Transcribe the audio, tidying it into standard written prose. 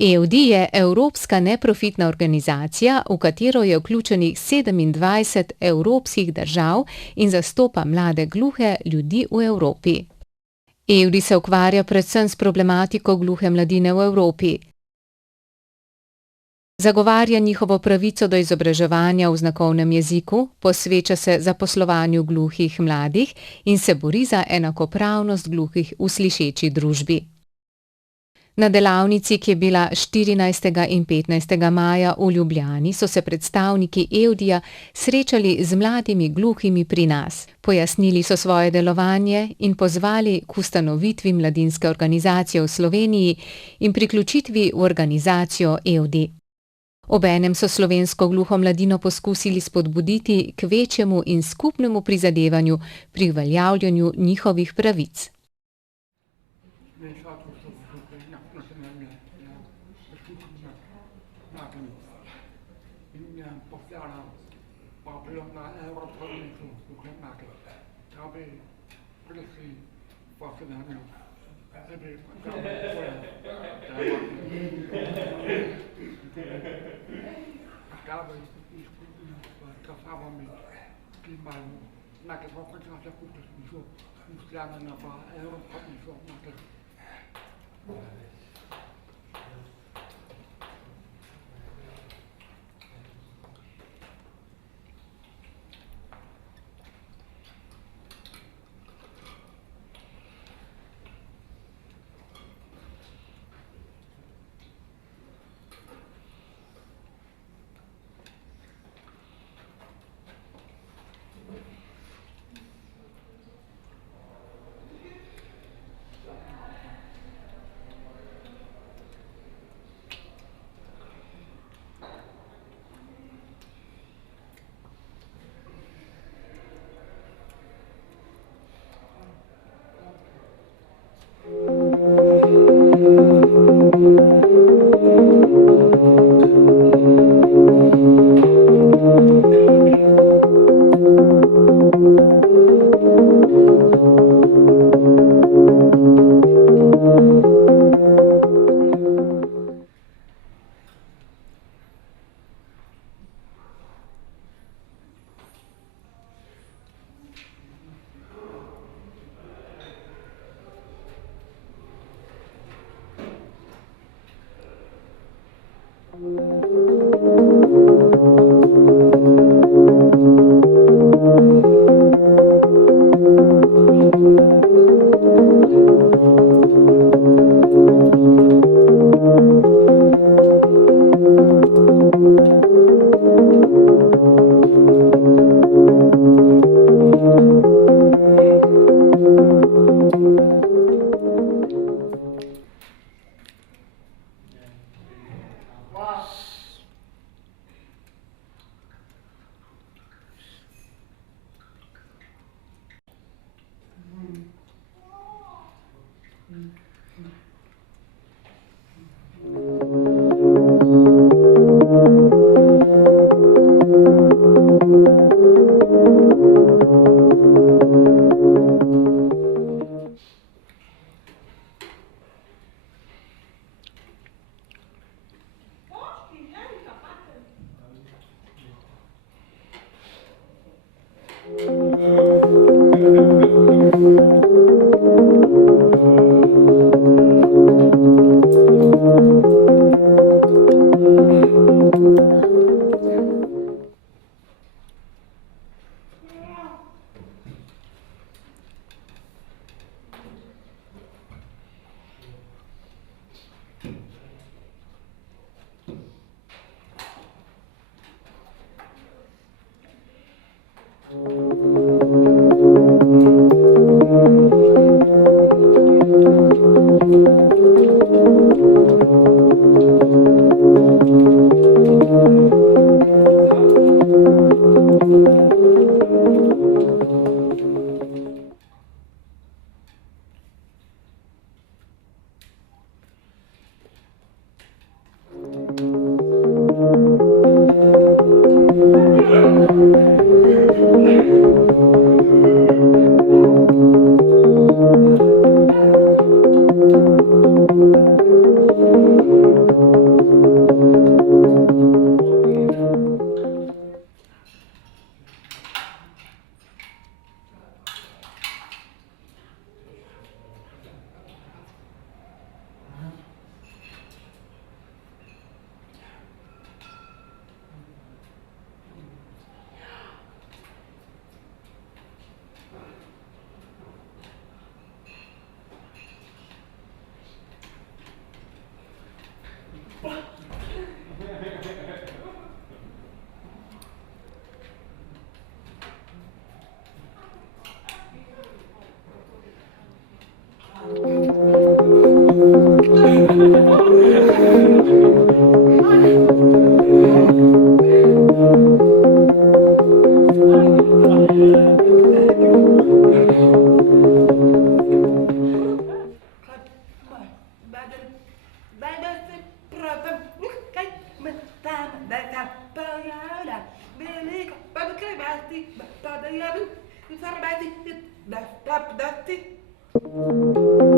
EUD je evropska neprofitna organizacija, v katero je vključenih 27 evropskih držav in zastopa mlade gluhe ljudi v Evropi. EUD se ukvarja predvsem s problematiko gluhe mladine v Evropi. Zagovarja njihovo pravico do izobraževanja v znakovnem jeziku, posveča se zaposlovanju gluhih mladih in se bori za enakopravnost gluhih v slišeči družbi. Na delavnici, ki je bila 14. in 15. maja v Ljubljani, so se predstavniki EUD-ja srečali z mladimi gluhimi pri nas. Pojasnili so svoje delovanje in pozvali k ustanovitvi mladinske organizacije v Sloveniji in priključitvi v organizacijo EUD. Obenem so slovensko gluho mladino poskusili spodbuditi k večjemu in skupnemu prizadevanju pri uveljavljanju njihovih pravic. Thank you.